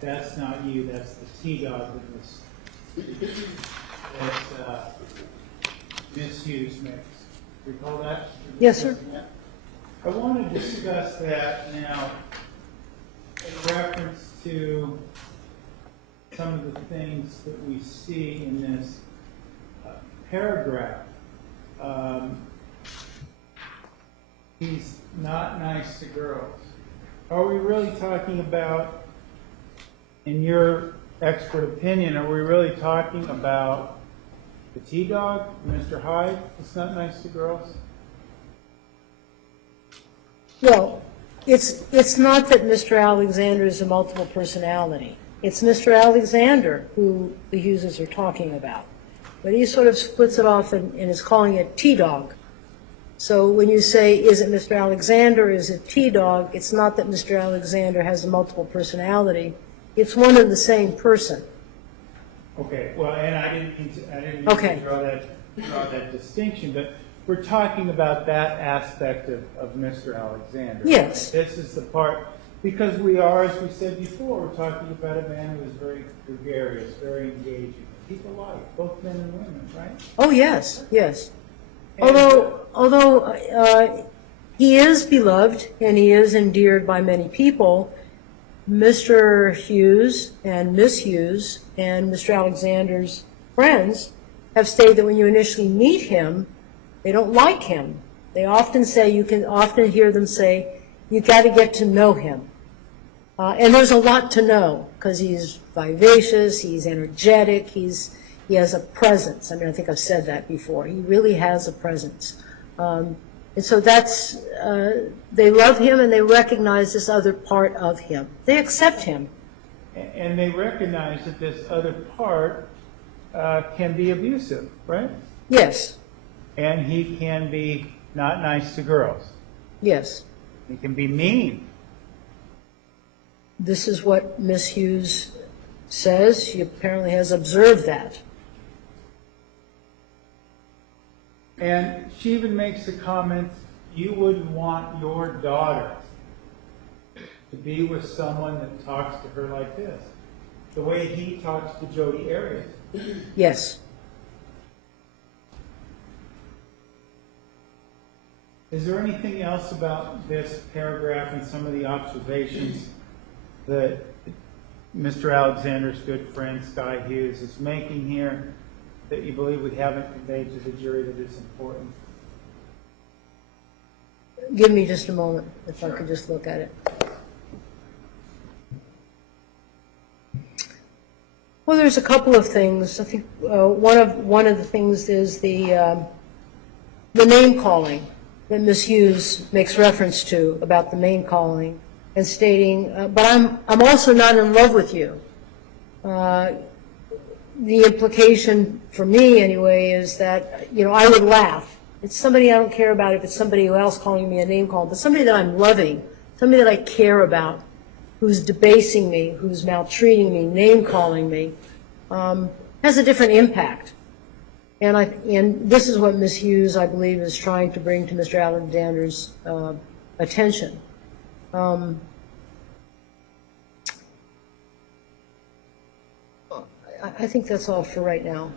that's not you, that's the T-Dog that Ms. Hughes makes. Recall that? Yes, sir. I want to discuss that now in reference to some of the things that we see in this paragraph. He's not nice to girls. Are we really talking about, in your expert opinion, are we really talking about the T-Dog, Mr. Hyde? It's not nice to girls? Well, it's not that Mr. Alexander is a multiple personality. It's Mr. Alexander who the Hugheses are talking about. But he sort of splits it off and is calling it T-Dog. So when you say, is it Mr. Alexander, is it T-Dog, it's not that Mr. Alexander has a multiple personality. It's one and the same person. Okay, well, and I didn't mean Okay. to draw that distinction, but we're talking about that aspect of Mr. Alexander. Yes. This is the part, because we are, as we said before, we're talking about a man who is very gregarious, very engaging. People like, both men and women, right? Oh, yes, yes. And, Although he is beloved and he is endeared by many people, Mr. Hughes and Miss Hughes and Mr. Alexander's friends have stated that when you initially meet him, they don't like him. They often say, you can often hear them say, you got to get to know him. And there's a lot to know because he's vivacious, he's energetic, he has a presence. I mean, I think I've said that before. He really has a presence. And so that's, they love him and they recognize this other part of him. They accept him. and they recognize that this other part can be abusive, right? Yes, And he can be not nice to girls. yes. He can be mean. This is what Miss Hughes says. She apparently has observed that. And she even makes the comment, you wouldn't want your daughter to be with someone that talks to her like this. The way he talks to Jodi Arias. Yes. Is there anything else about this paragraph and some of the observations that Mr. Alexander's good friend Sky Hughes is making here that you believe we haven't conveyed to the jury that is important? Give me just a moment, if I could just look at it. Well, there's a couple of things. I think one of the things is the name calling that Ms. Hughes makes reference to about the name calling and stating, but I'm also not in love with you. The implication for me anyway is that, you know, I would laugh. It's somebody I don't care about if it's somebody else calling me a name call, but somebody that I'm loving, somebody that I care about, who's debasing me, who's maltreating me, name calling me, has a different impact. And this is what Ms. Hughes, I believe, is trying to bring to Mr. Alexander's attention. I think that's all for right now.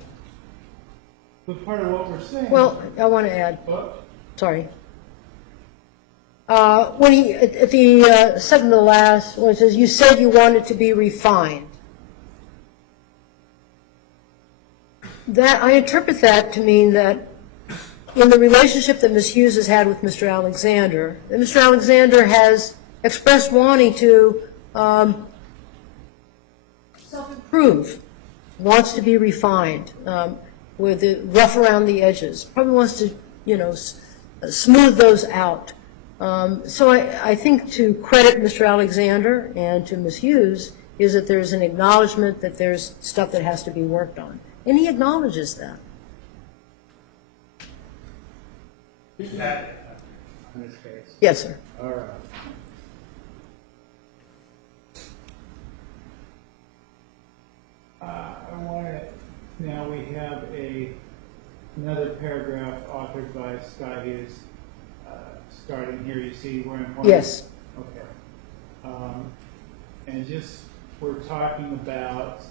But part of what we're saying... Well, I want to add, What? sorry. When he, at the second to the last, when it says, you said you wanted to be refined. That, I interpret that to mean that in the relationship that Ms. Hughes has had with Mr. Alexander, that Mr. Alexander has expressed wanting to self-improve, wants to be refined, with it rough around the edges, probably wants to, you know, smooth those out. So I think to credit Mr. Alexander and to Ms. Hughes is that there's an acknowledgement that there's stuff that has to be worked on. And he acknowledges that. Is that in this case? Yes, sir. All right. I want to, now we have another paragraph authored by Sky Hughes. Starting here, you see where I'm pointing? Yes. Okay. And just we're talking about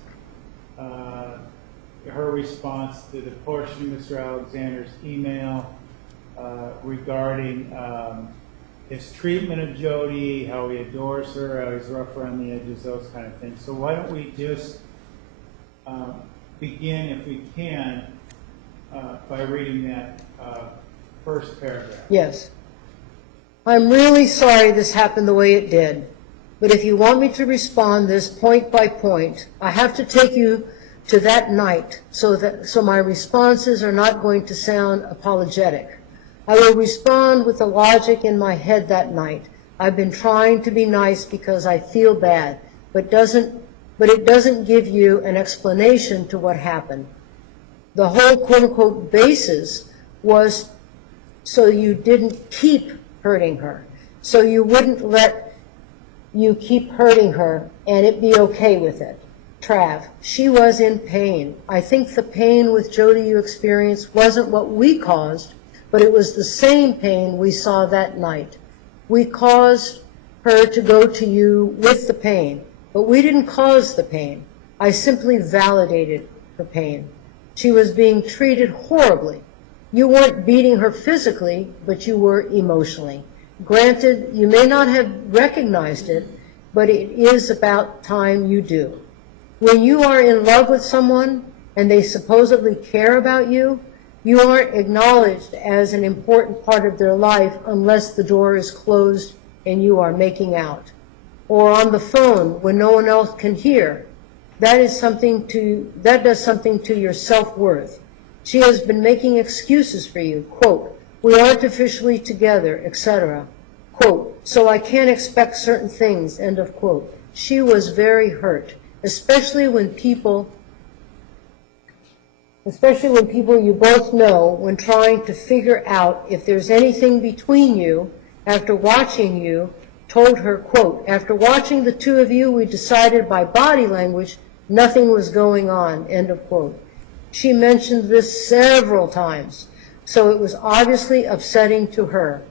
her response to the portion of Mr. Alexander's email regarding his treatment of Jodi, how he adores her, how he's rough around the edges, those kind of things. So why don't we just begin, if we can, by reading that first paragraph. Yes. I'm really sorry this happened the way it did, but if you want me to respond this point by point, I have to take you to that night so my responses are not going to sound apologetic. I will respond with the logic in my head that night. I've been trying to be nice because I feel bad, but it doesn't give you an explanation to what happened. The whole quote-unquote basis was so you didn't keep hurting her, so you wouldn't let you keep hurting her and it be okay with it. Trav, she was in pain. I think the pain with Jodi you experienced wasn't what we caused, but it was the same pain we saw that night. We caused her to go to you with the pain, but we didn't cause the pain. I simply validated her pain. She was being treated horribly. You weren't beating her physically, but you were emotionally. Granted, you may not have recognized it, but it is about time you do. When you are in love with someone and they supposedly care about you, you aren't acknowledged as an important part of their life unless the door is closed and you are making out. Or on the phone when no one else can hear. That does something to your self-worth. She has been making excuses for you, quote, we aren't officially together, etc. Quote, so I can't expect certain things, end of quote. She was very hurt, especially when people you both know, when trying to figure out if there's anything between you after watching you, told her, quote, after watching the two of you, we decided by body language nothing was going on, end of quote. She mentioned this several times, so it was obviously upsetting to her.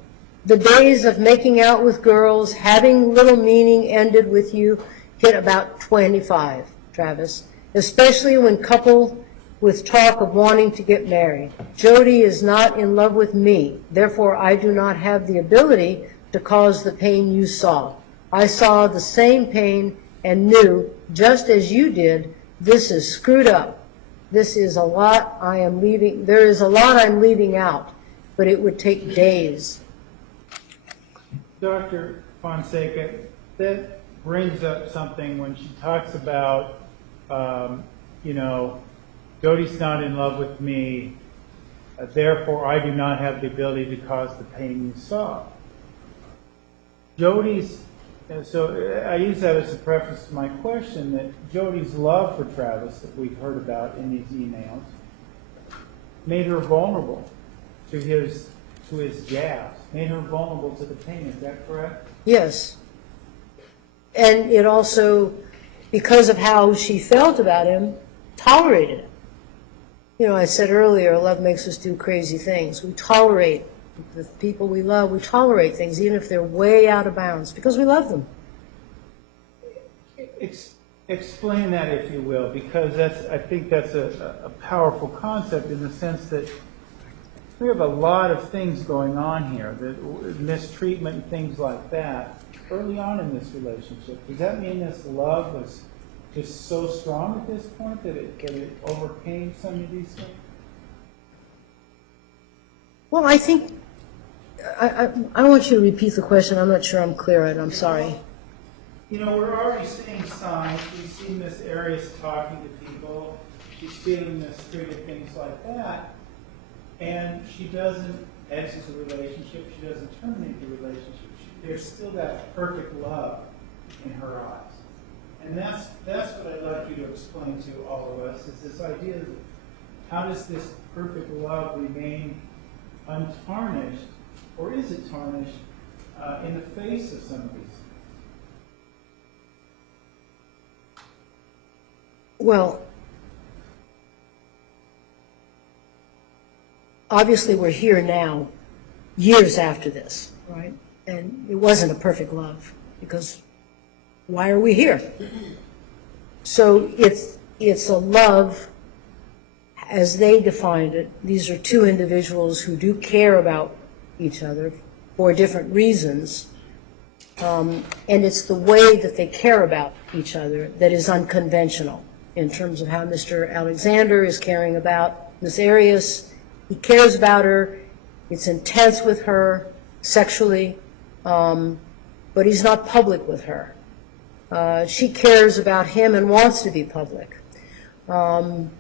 The days of making out with girls, having little meaning ended with you hit about 25, Travis, especially when coupled with talk of wanting to get married. Jodi is not in love with me, therefore I do not have the ability to cause the pain you saw. I saw the same pain and knew, just as you did, this is screwed up. There is a lot I'm leaving out, but it would take days. Dr. Fonseca, that brings up something when she talks about, Jodi's not in love with me, therefore I do not have the ability to cause the pain you saw. So I use that as a preface to my question, that Jodi's love for Travis, that we've heard about in these emails, made her vulnerable to his jabs, made her vulnerable to the pain. Is that correct? Yes. And it also, because of how she felt about him, tolerated it. I said earlier, love makes us do crazy things. We tolerate the people we love. We tolerate things, even if they're way out of bounds, because we love them. Explain that, if you will, because I think that's a powerful concept in the sense that we have a lot of things going on here, mistreatment and things like that, early on in this relationship. Does that mean this love was just so strong at this point that it overcame some of these things? Well, I think, I want you to repeat the question. I'm not sure I'm clear on it. I'm sorry. We're already seeing signs. We've seen Miss Arias talking to people. She's feeling mistreated, things like that. And she doesn't exit the relationship. She doesn't terminate the relationship. There's still that perfect love in her eyes. And that's what I'd like you to explain to all of us, is this idea of how does this perfect love remain untarnished, or is it tarnished in the face of some of these things? Well, obviously we're here now, years after this, right? And it wasn't a perfect love, because why are we here? So it's a love, as they defined it. These are two individuals who do care about each other for different reasons, and it's the way that they care about each other that is unconventional in terms of how Mr. Alexander is caring about Miss Arias. He cares about her. It's intense with her sexually, but he's not public with her. She cares about him and wants to be public. And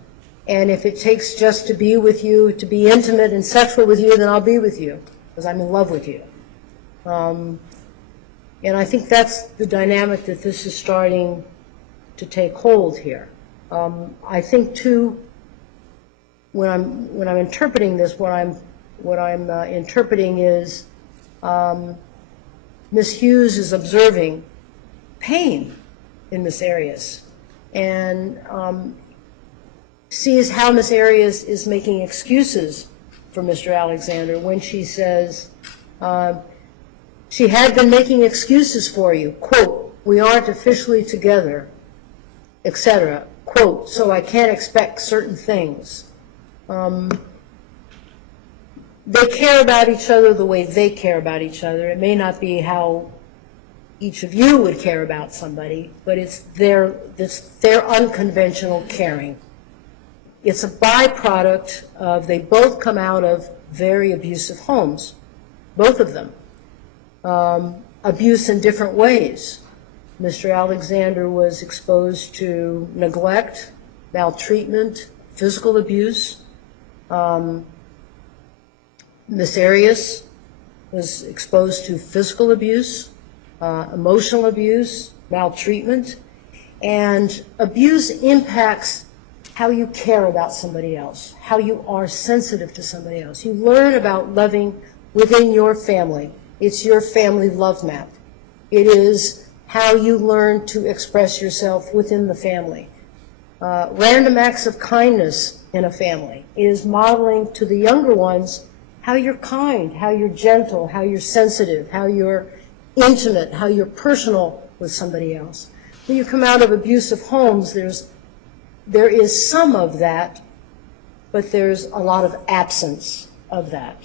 if it takes just to be with you, to be intimate and sexual with you, then I'll be with you because I'm in love with you. And I think that's the dynamic that this is starting to take hold here. I think too, when I'm interpreting this, what I'm interpreting is Miss Hughes is observing pain in Miss Arias and sees how Miss Arias is making excuses for Mr. Alexander when she says, she had been making excuses for you, quote, we aren't officially together, etc., quote, so I can't expect certain things. They care about each other the way they care about each other. It may not be how each of you would care about somebody, but it's their unconventional caring. It's a byproduct of, they both come out of very abusive homes, both of them. Abuse in different ways. Mr. Alexander was exposed to neglect, maltreatment, physical abuse. Miss Arias was exposed to physical abuse, emotional abuse, maltreatment, and abuse impacts how you care about somebody else, how you are sensitive to somebody else. You learn about loving within your family. It's your family love map. It is how you learn to express yourself within the family. Random acts of kindness in a family. It is modeling to the younger ones how you're kind, how you're gentle, how you're sensitive, how you're intimate, how you're personal with somebody else. When you come out of abusive homes, there is some of that, but there's a lot of absence of that.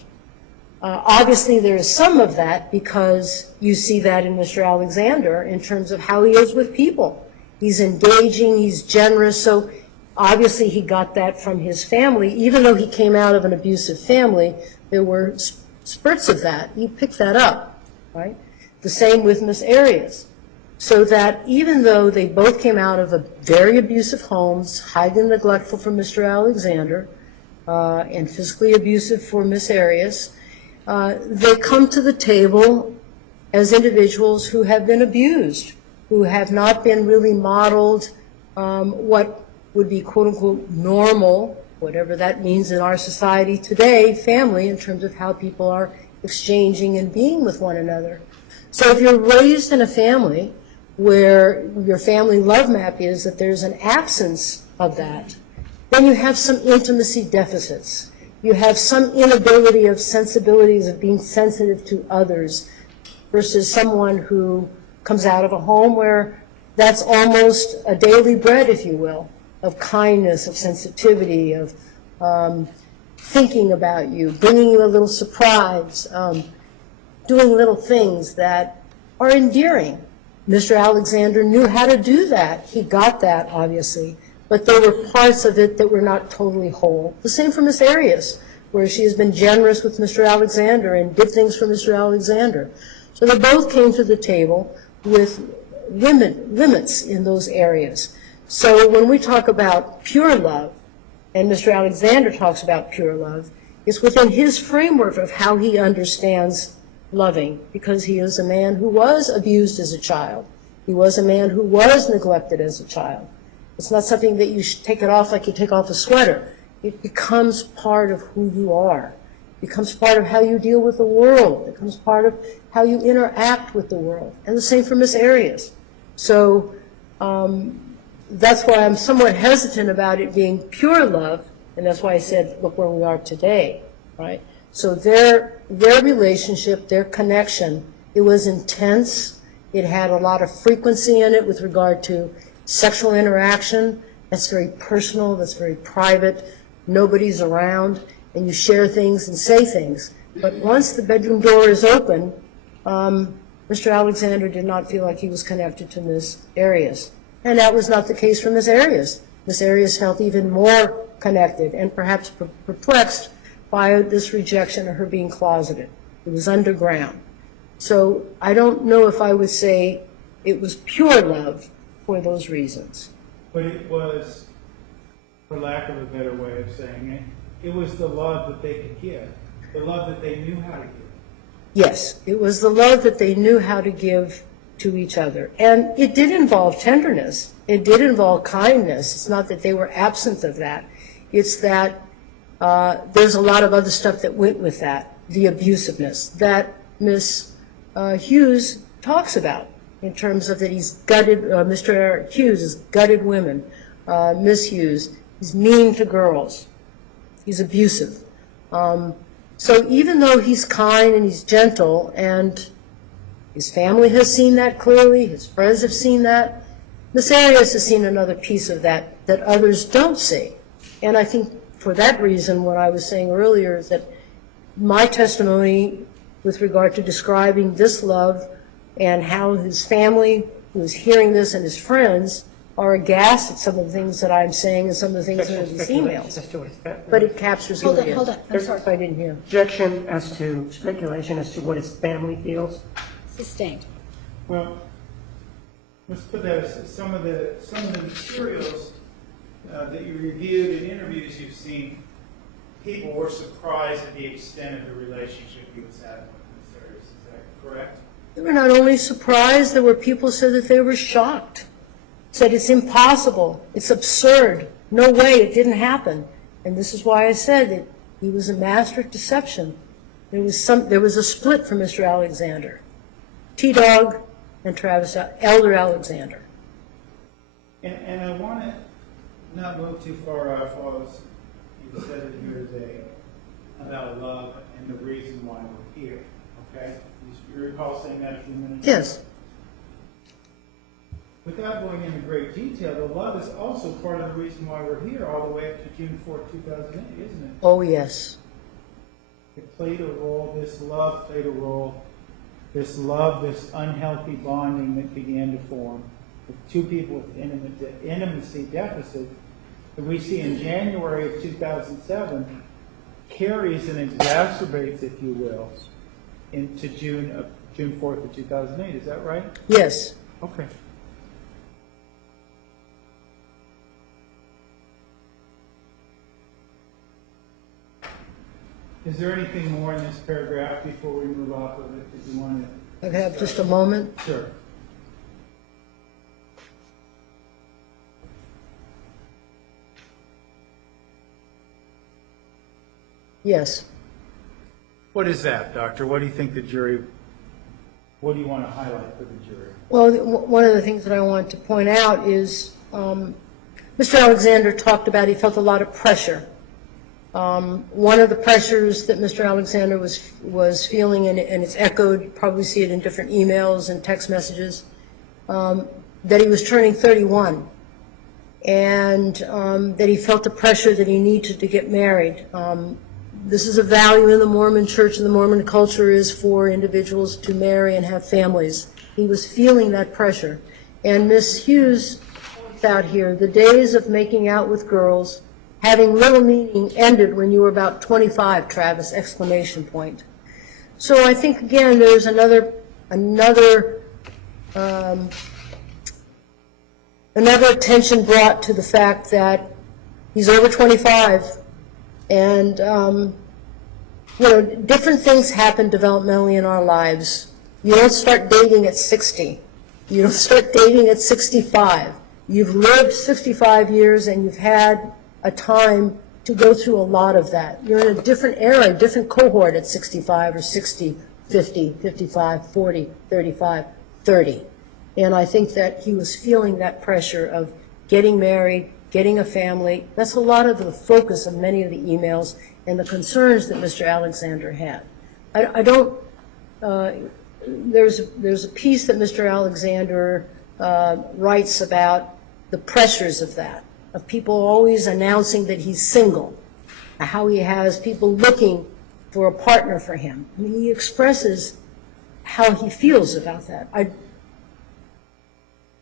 Obviously, there is some of that because you see that in Mr. Alexander in terms of how he is with people. He's engaging, he's generous, so obviously he got that from his family. Even though he came out of an abusive family, there were spurts of that. He picked that up, right? The same with Miss Arias. So that even though they both came out of a very abusive homes, highly neglectful for Mr. Alexander, and physically abusive for Miss Arias, they come to the table as individuals who have been abused, who have not been really modeled what would be quote-unquote normal, whatever that means in our society today, family, in terms of how people are exchanging and being with one another. So if you're raised in a family where your family love map is that there's an absence of that, then you have some intimacy deficits. You have some inability of sensibilities of being sensitive to others versus someone who comes out of a home where that's almost a daily bread, if you will, of kindness, of sensitivity, of thinking about you, bringing you a little surprise, doing little things that are endearing. Mr. Alexander knew how to do that. He got that, obviously. But there were parts of it that were not totally whole. The same for Miss Arias, where she has been generous with Mr. Alexander and did things for Mr. Alexander. So they both came to the table with limits in those areas. So when we talk about pure love, and Mr. Alexander talks about pure love, it's within his framework of how he understands loving, because he is a man who was abused as a child. He was a man who was neglected as a child. It's not something that you should take it off like you take off a sweater. It becomes part of who you are. It becomes part of how you deal with the world. It becomes part of how you interact with the world. And the same for Miss Arias. So that's why I'm somewhat hesitant about it being pure love, and that's why I said, look where we are today, right? So their relationship, their connection, it was intense. It had a lot of frequency in it with regard to sexual interaction, that's very personal, that's very private, nobody's around, and you share things and say things. But once the bedroom door is open, Mr. Alexander did not feel like he was connected to Ms. Arias. And that was not the case for Ms. Arias. Ms. Arias felt even more connected and perhaps perplexed by this rejection of her being closeted. It was underground. So I don't know if I would say it was pure love for those reasons. But it was, for lack of a better way of saying it, it was the love that they could give, the love that they knew how to give. Yes, it was the love that they knew how to give to each other. And it did involve tenderness. It did involve kindness. It's not that they were absent of that. It's that there's a lot of other stuff that went with that, the abusiveness that Ms. Hughes talks about in terms of that he's gutted, Mr. Hughes has gutted women. Ms. Hughes, he's mean to girls. He's abusive. So even though he's kind and he's gentle, and his family has seen that clearly, his friends have seen that, Miss Arias has seen another piece of that that others don't see. And I think for that reason, what I was saying earlier is that my testimony with regard to describing this love and how his family, who is hearing this, and his friends are aghast at some of the things that I'm saying and some of the things that are in these emails. But it captures who he is. Hold on, I'm sorry. If I didn't hear. Objection as to speculation as to what his family feels. Sustained. Well, let's put that as some of the materials that you reviewed in interviews you've seen. People were surprised at the extent of the relationship he was having with Ms. Arias. Is that correct? They were not only surprised, there were people who said that they were shocked, said it's impossible, it's absurd, no way, it didn't happen. And this is why I said that he was a master at deception. There was a split for Mr. Alexander, T-Dog and Elder Alexander. And I want to not go too far off as you said it here today about love and the reason why we're here. Okay? You recall saying that a few minutes ago? Yes. Without going into great detail, the love is also part of the reason why we're here all the way up to June 4th, 2008, isn't it? Oh, yes. It played a role, this love played a role, this love, this unhealthy bonding that began to form with two people with intimacy deficit that we see in January of 2007 carries and exacerbates, if you will, into June 4th of 2008. Is that right? Yes. Okay. Is there anything more in this paragraph before we move off of it that you want to? I have just a moment. Sure. Yes. What is that, Doctor? What do you think the jury, what do you want to highlight for the jury? Well, one of the things that I want to point out is Mr. Alexander talked about he felt a lot of pressure. One of the pressures that Mr. Alexander was feeling, and it's echoed, you probably see it in different emails and text messages, that he was turning 31, and that he felt the pressure that he needed to get married. This is a value in the Mormon church and the Mormon culture is for individuals to marry and have families. He was feeling that pressure. And Ms. Hughes points out here, the days of making out with girls having little meaning ended when you were about 25, Travis, exclamation point. So I think, again, there's another attention brought to the fact that he's over 25, and different things happen developmentally in our lives. You don't start dating at 60. You don't start dating at 65. You've lived 65 years and you've had a time to go through a lot of that. You're in a different era, a different cohort at 65 or 60, 50, 55, 40, 35, 30. And I think that he was feeling that pressure of getting married, getting a family. That's a lot of the focus of many of the emails and the concerns that Mr. Alexander had. There's a piece that Mr. Alexander writes about the pressures of that, of people always announcing that he's single, how he has people looking for a partner for him. I mean, he expresses how he feels about that.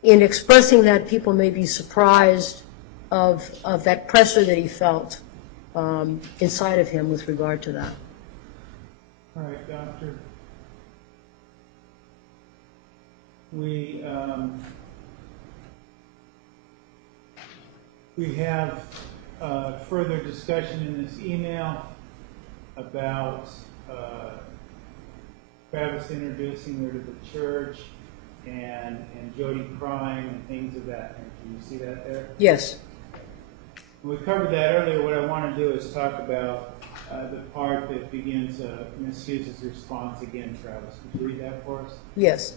In expressing that, people may be surprised of that pressure that he felt inside of him with regard to that. All right, Doctor. We have further discussion in this email about Travis introducing her to the church and Jodi crying and things of that nature. Can you see that there? Yes. We covered that earlier. What I want to do is talk about the part that begins Ms. Hughes' response again, Travis. Could you read that for us? Yes.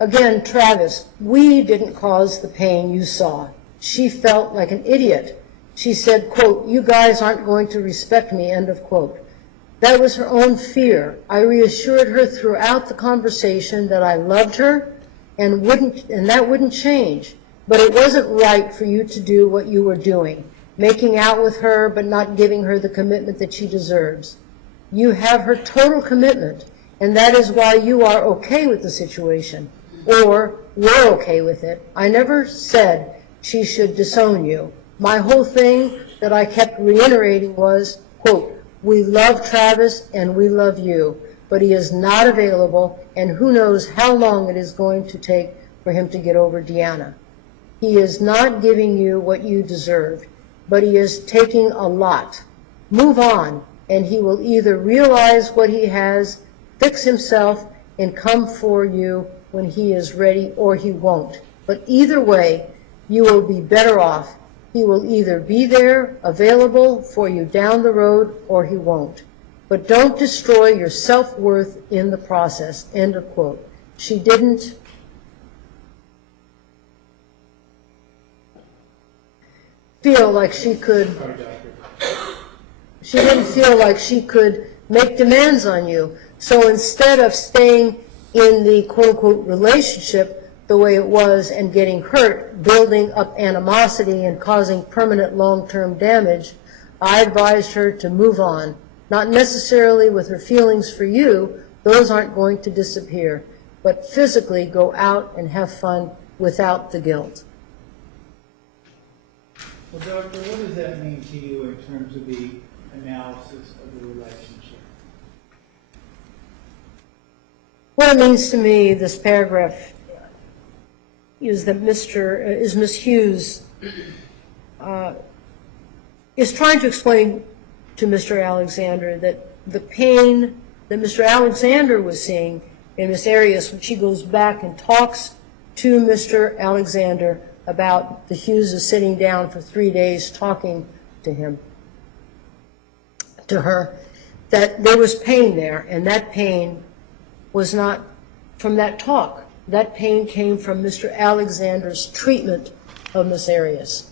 Again, Travis, we didn't cause the pain you saw. She felt like an idiot. She said, quote, "You guys aren't going to respect me," end of quote. That was her own fear. I reassured her throughout the conversation that I loved her and that wouldn't change. But it wasn't right for you to do what you were doing, making out with her but not giving her the commitment that she deserves. You have her total commitment, and that is why you are okay with the situation, or were okay with it. I never said she should disown you. My whole thing that I kept reiterating was, quote, "We love Travis and we love you, but he is not available, and who knows how long it is going to take for him to get over Deanna. He is not giving you what you deserve, but he is taking a lot. Move on, and he will either realize what he has, fix himself, and come for you when he is ready, or he won't. But either way, you will be better off. He will either be there, available for you down the road, or he won't. But don't destroy your self-worth in the process," end of quote. She didn't feel like she could make demands on you. So instead of staying in the quote-unquote relationship the way it was and getting hurt, building up animosity and causing permanent long-term damage, I advised her to move on. Not necessarily with her feelings for you, those aren't going to disappear, but physically go out and have fun without the guilt. Well, Doctor, what does that mean to you in terms of the analysis of the relationship? What it means to me, this paragraph, is that Ms. Hughes is trying to explain to Mr. Alexander that the pain that Mr. Alexander was seeing in Ms. Arias, when she goes back and talks to Mr. Alexander about the Hughes sitting down for 3 days talking to her, that there was pain there, and that pain was not from that talk. That pain came from Mr. Alexander's treatment of Ms. Arias.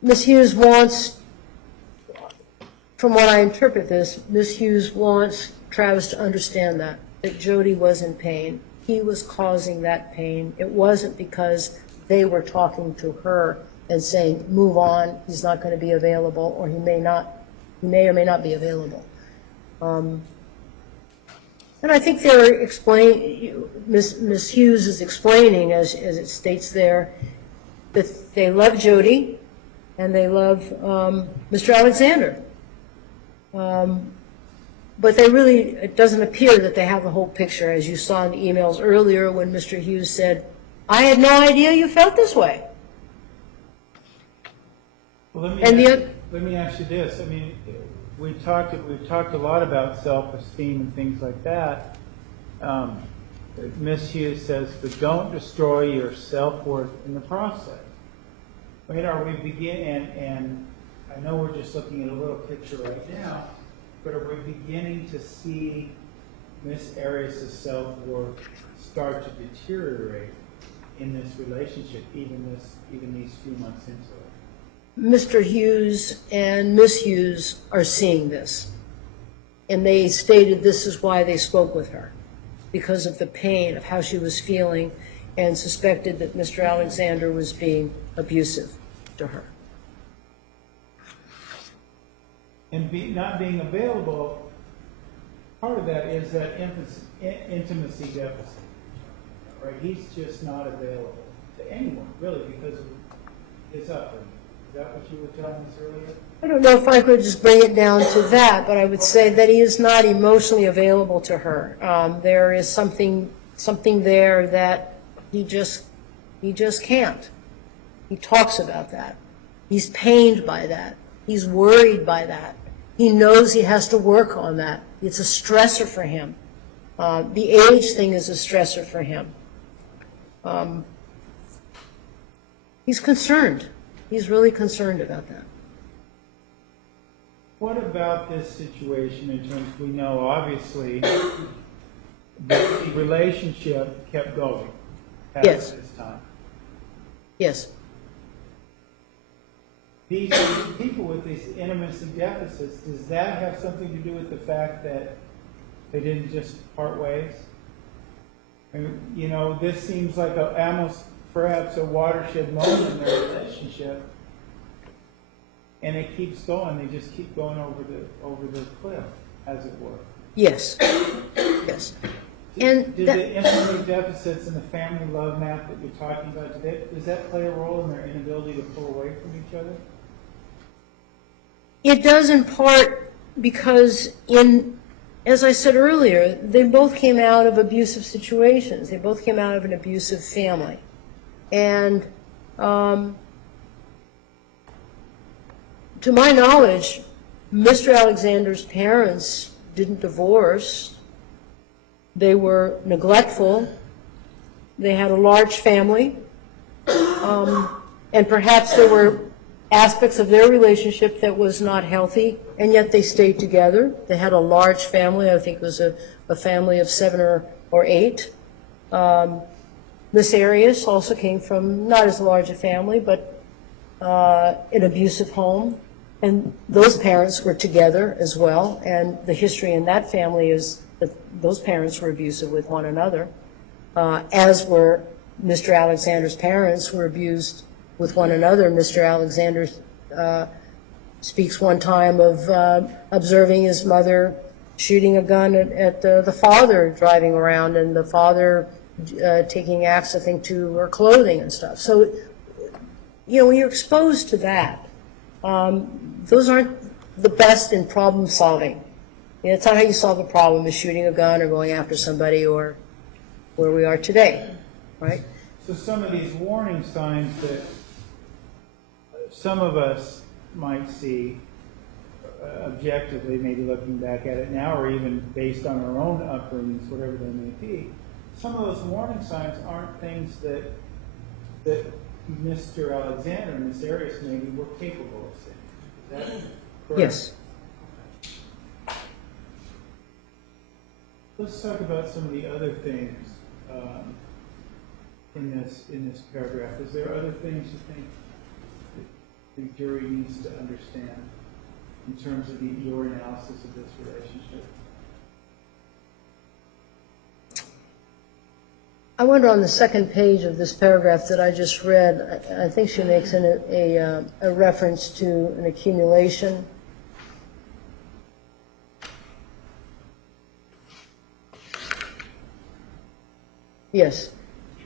Ms. Hughes wants, from what I interpret this, Ms. Hughes wants Travis to understand that Jodi was in pain. He was causing that pain. It wasn't because they were talking to her and saying, move on, he's not going to be available, or he may or may not be available. And I think Ms. Hughes is explaining, as it states there, that they love Jodi and they love Mr. Alexander. But it doesn't appear that they have the whole picture, as you saw in the emails earlier when Mr. Hughes said, "I had no idea you felt this way." Well, let me ask you this. I mean, we've talked a lot about self-esteem and things like that. Ms. Hughes says, but don't destroy your self-worth in the process. I mean, and I know we're just looking at a little picture right now, but are we beginning to see Ms. Arias' self-worth start to deteriorate in this relationship, even these few months into it? Mr. Hughes and Ms. Hughes are seeing this, and they stated this is why they spoke with her, because of the pain of how she was feeling and suspected that Mr. Alexander was being abusive to her. And not being available, part of that is that intimacy deficit, right? He's just not available to anyone, really, because of his upbringing. Is that what you were telling us earlier? I don't know if I could just bring it down to that, but I would say that he is not emotionally available to her. There is something there that he just can't. He talks about that. He's pained by that. He's worried by that. He knows he has to work on that. It's a stressor for him. The age thing is a stressor for him. He's concerned. He's really concerned about that. What about this situation in terms, we know obviously that the relationship kept going past Yes. this time. Yes. These people with these intimacy deficits, does that have something to do with the fact that they didn't just part ways? I mean, you know, this seems like almost perhaps a watershed moment in their relationship, and it keeps going. They just keep going over the cliff, as it were. Yes. Yes. And Do the intimacy deficits and the family love map that you're talking about today, does that play a role in their inability to pull away from each other? it does in part because as I said earlier, they both came out of abusive situations. They both came out of an abusive family. And to my knowledge, Mr. Alexander's parents didn't divorce. They were neglectful. They had a large family. And perhaps there were aspects of their relationship that was not healthy, and yet they stayed together. They had a large family. I think it was a family of 7 or 8. Miss Arias also came from not as large a family, but an abusive home. And those parents were together as well. And the history in that family is that those parents were abusive with one another, as were Mr. Alexander's parents were abused with one another. Mr. Alexander speaks one time of observing his mother shooting a gun at the father driving around, and the father taking acts, I think, to her clothing and stuff. So, you know, when you're exposed to that, those aren't the best in problem solving. You know, it's not how you solve a problem, is shooting a gun or going after somebody, or where we are today, right? So some of these warning signs that some of us might see objectively, maybe looking back at it now, or even based on our own upbringings, whatever they may be, some of those warning signs aren't things that Mr. Alexander and Miss Arias maybe were capable of seeing. Is that correct? Yes. Let's talk about some of the other things in this paragraph. Is there other things you think the jury needs to understand in terms of your analysis of this relationship? I wonder, on the second page of this paragraph that I just read, I think she makes a reference to an accumulation. Yes.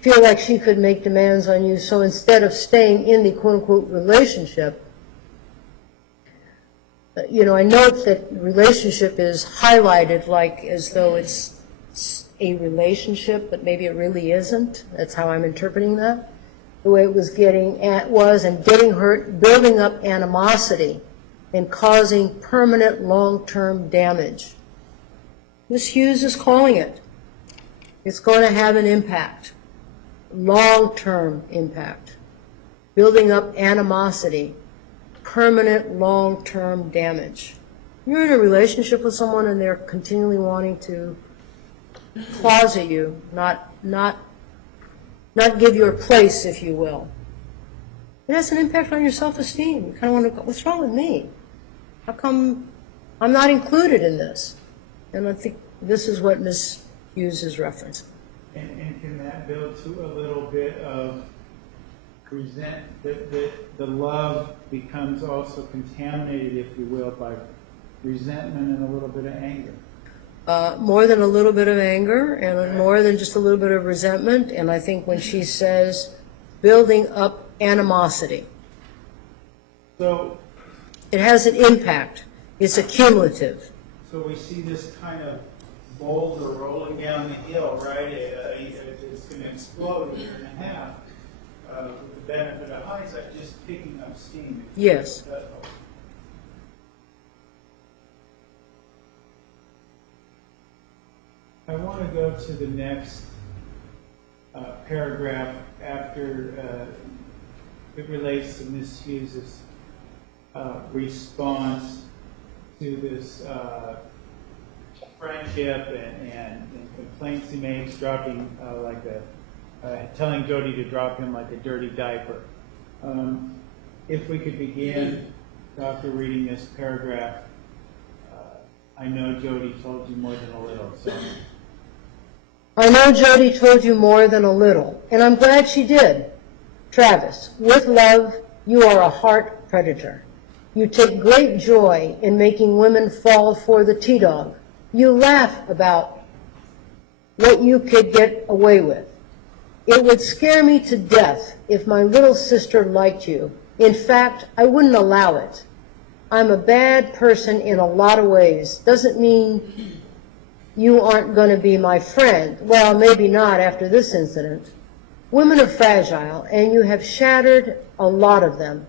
Feel like she could make demands on you, so instead of staying in the quote-unquote relationship, you know, I note that relationship is highlighted like as though it's a relationship, but maybe it really isn't. That's how I'm interpreting that. The way it was getting hurt, building up animosity and causing permanent long-term damage. Ms. Hughes is calling it. It's going to have an impact, long-term impact, building up animosity, permanent long-term damage. You're in a relationship with someone and they're continually wanting to closet you, not give you a place, if you will. It has an impact on your self-esteem. You kind of wonder, what's wrong with me? How come I'm not included in this? And I think this is what Ms. Hughes is referencing. And can that build to a little bit of the love becomes also contaminated, if you will, by resentment and a little bit of anger? More than a little bit of anger and more than just a little bit of resentment. And I think when she says building up animosity, So, it has an impact. It's accumulative. so we see this kind of boulder rolling down the hill, right? It's going to explode a year and a half. With the benefit of hindsight, just picking up steam. Yes. I want to go to the next paragraph after it relates to Ms. Hughes's response to this friendship and complaints he makes, dropping telling Jodi to drop him like a dirty diaper. If we could begin, Doctor, reading this paragraph. I know Jodi told you more than a little, so. I know Jodi told you more than a little, and I'm glad she did. Travis, with love, you are a heart predator. You take great joy in making women fall for the T-dog. You laugh about what you could get away with. It would scare me to death if my little sister liked you. In fact, I wouldn't allow it. I'm a bad person in a lot of ways. Doesn't mean you aren't going to be my friend. Well, maybe not after this incident. Women are fragile, and you have shattered a lot of them.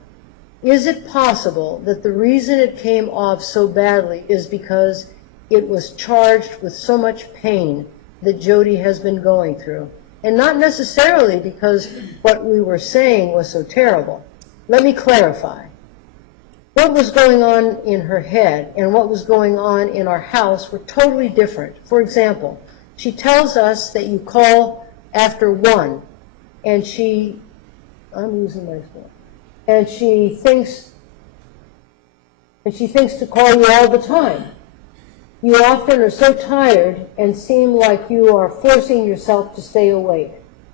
Is it possible that the reason it came off so badly is because it was charged with so much pain that Jodi has been going through? And not necessarily because what we were saying was so terrible. Let me clarify. What was going on in her head and what was going on in our house were totally different. For example, she tells us that you call after 1, and I'm using my phone, and she thinks to call you all the time. You often are so tired and seem like you are forcing yourself to stay awake.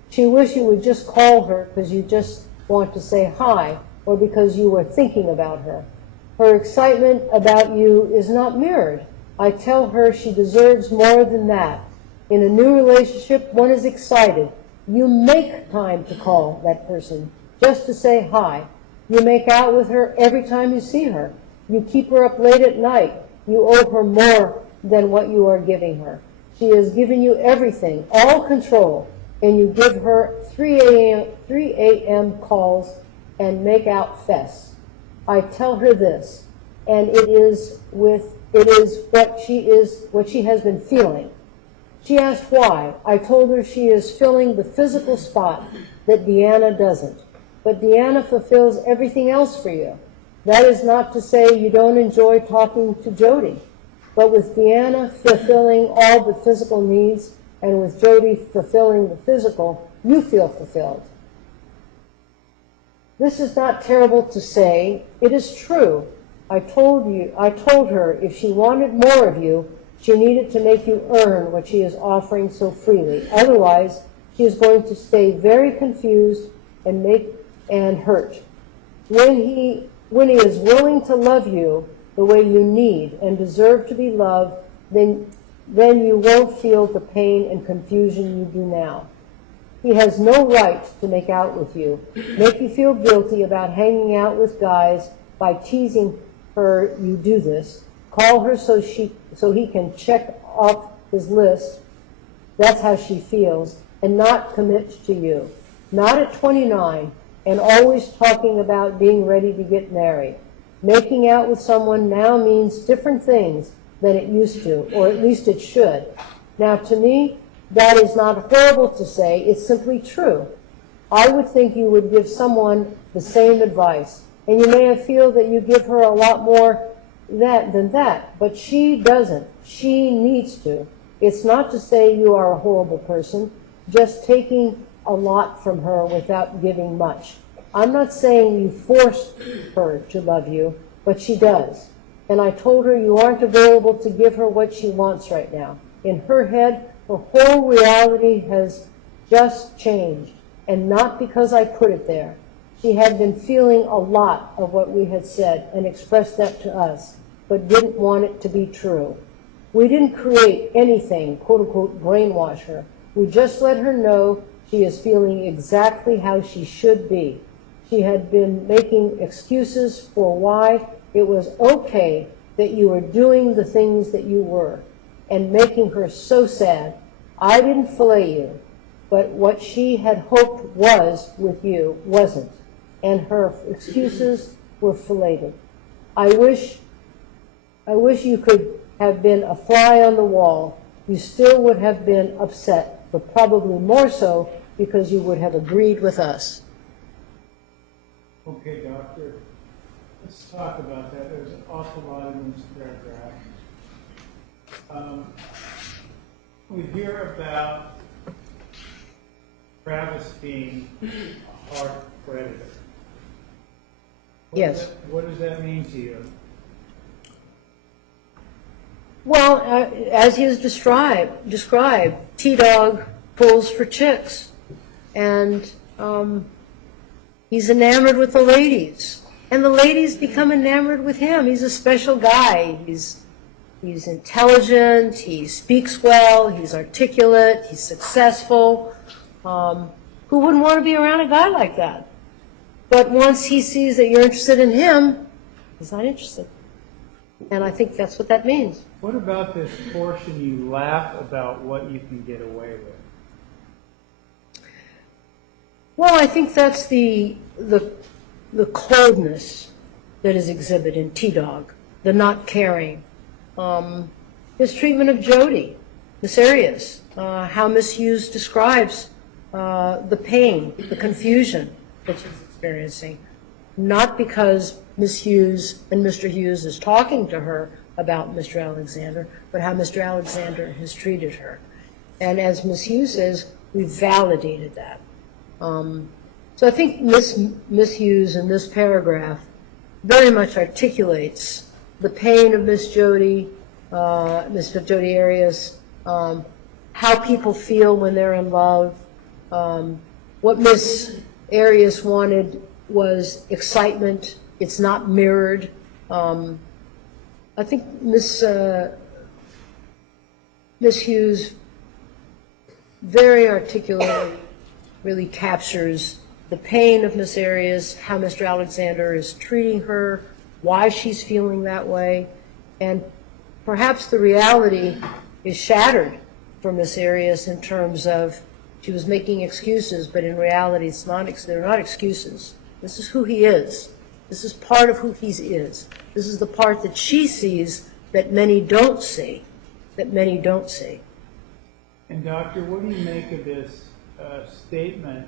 She wishes you would just call her because you just want to say hi, or because you were thinking about her. Her excitement about you is not mirrored. I tell her she deserves more than that. In a new relationship, one is excited. You make time to call that person, just to say hi. You make out with her every time you see her. You keep her up late at night. You owe her more than what you are giving her. She has given you everything, all control, and you give her 3 a.m. calls and make out fests. I tell her this, and it is what she has been feeling. She asked why. I told her she is filling the physical spot that Deanna doesn't. But Deanna fulfills everything else for you. That is not to say you don't enjoy talking to Jodi. But with Deanna fulfilling all the physical needs, and with Jodi fulfilling the physical, you feel fulfilled. This is not terrible to say. It is true. I told her if she wanted more of you, she needed to make you earn what she is offering so freely. Otherwise, she is going to stay very confused and hurt. When he is willing to love you the way you need and deserve to be loved, then you won't feel the pain and confusion you do now. He has no right to make out with you, make you feel guilty about hanging out with guys by teasing her you do this, call her so he can check off his list. That's how she feels, and not commit to you. Not at 29, and always talking about being ready to get married. Making out with someone now means different things than it used to, or at least it should. Now, to me, that is not horrible to say, it's simply true. I would think you would give someone the same advice, and you may feel that you give her a lot more than that, but she doesn't. She needs to. It's not to say you are a horrible person, just taking a lot from her without giving much. I'm not saying you force her to love you, but she does. And I told her you aren't available to give her what she wants right now. In her head, Her whole reality has just changed, and not because I put it there. She had been feeling a lot of what we had said and expressed that to us, but didn't want it to be true. We didn't create anything, quote unquote, brainwash her. We just let her know she is feeling exactly how she should be. She had been making excuses for why it was okay that you were doing the things that you were, and making her so sad. I didn't fillet you, but what she had hoped was with you wasn't, and her excuses were filleted. I wish you could have been a fly on the wall. You still would have been upset, but probably more so because you would have agreed with us. Okay, doctor, let's talk about that. There's an awful lot in this paragraph. We hear about Travis being a hard predator. Yes. What does that mean to you? Well, as he has described, T-Dog pulls for chicks, and he's enamored with the ladies, and the ladies become enamored with him. He's a special guy. He's intelligent, he speaks well, he's articulate, he's successful. Who wouldn't want to be around a guy like that? But once he sees that you're interested in him, he's not interested. And I think that's what that means. What about this portion you laugh about what you can get away with? Well, I think that's the coldness that is exhibited in T-Dog, the not caring. His treatment of Jodi, Miss Arias, how Miss Hughes describes the pain, the confusion that she's experiencing, not because Miss Hughes and Mr. Hughes is talking to her about Mr. Alexander, but how Mr. Alexander has treated her. And as Miss Hughes says, we validated that. So I think Miss Hughes in this paragraph very much articulates the pain of Miss Jodi, Miss Jodi Arias, how people feel when they're in love. What Miss Arias wanted was excitement. It's not mirrored. I think Miss Hughes very articulately really captures the pain of Miss Arias, how Mr. Alexander is treating her, why she's feeling that way, and perhaps the reality is shattered for Miss Arias in terms of she was making excuses, but in reality they're not excuses. This is who he is. This is part of who he is. This is the part that she sees that many don't see, And doctor, what do you make of this statement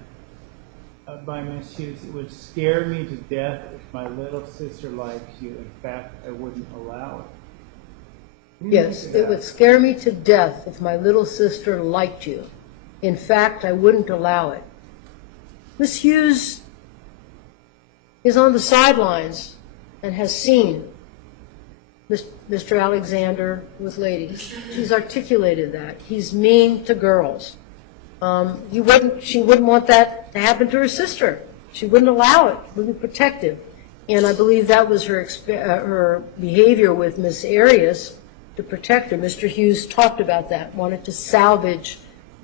by Miss Hughes? It would scare me to death if my little sister likes you. In fact, I wouldn't allow it. Yes, it would scare me to death if my little sister liked you. In fact, I wouldn't allow it. Miss Hughes is on the sidelines and has seen Mr. Alexander with ladies. She's articulated that. He's mean to girls. She wouldn't want that to happen to her sister. She wouldn't allow it. She would be protective. And I believe that was her behavior with Miss Arias to protect her. Mr. Hughes talked about that, wanted to salvage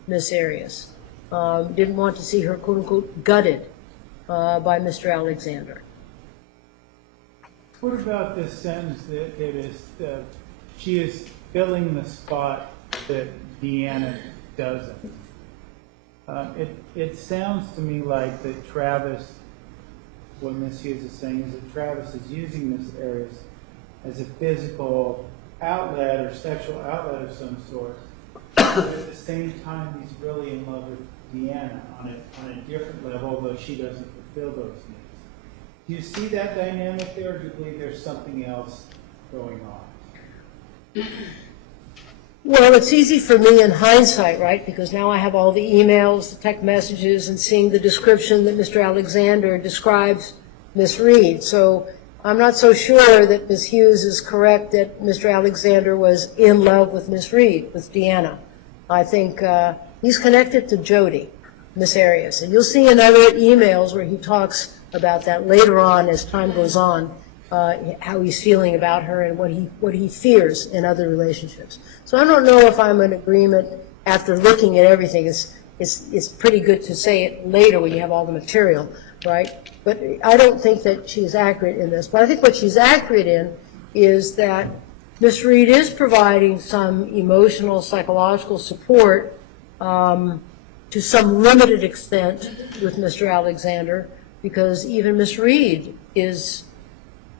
Miss Arias. Didn't want to see her, quote unquote, gutted by Mr. Alexander. What about this sentence that it is, she is filling the spot that Deanna doesn't? It sounds to me like that Travis, what Miss Hughes is saying is that Travis is using Miss Arias as a physical outlet or sexual outlet of some sort. But at the same time, he's really in love with Deanna on a different level, although she doesn't fulfill those needs. Do you see that dynamic there, or do you believe there's something else going on? Well, it's easy for me in hindsight, right? Because now I have all the emails, the text messages, and seeing the description that Mr. Alexander describes Miss Reed. So I'm not so sure that Miss Hughes is correct that Mr. Alexander was in love with Miss Reed, with Deanna. I think he's connected to Jodi, Miss Arias. And you'll see in other emails where he talks about that later on as time goes on, how he's feeling about her and what he fears in other relationships. So I don't know if I'm in agreement after looking at everything. It's pretty good to say it later when you have all the material, right? But I don't think that she's accurate in this. But I think what she's accurate in is that Ms. Reed is providing some emotional, psychological support to some limited extent with Mr. Alexander, because even Ms. Reed is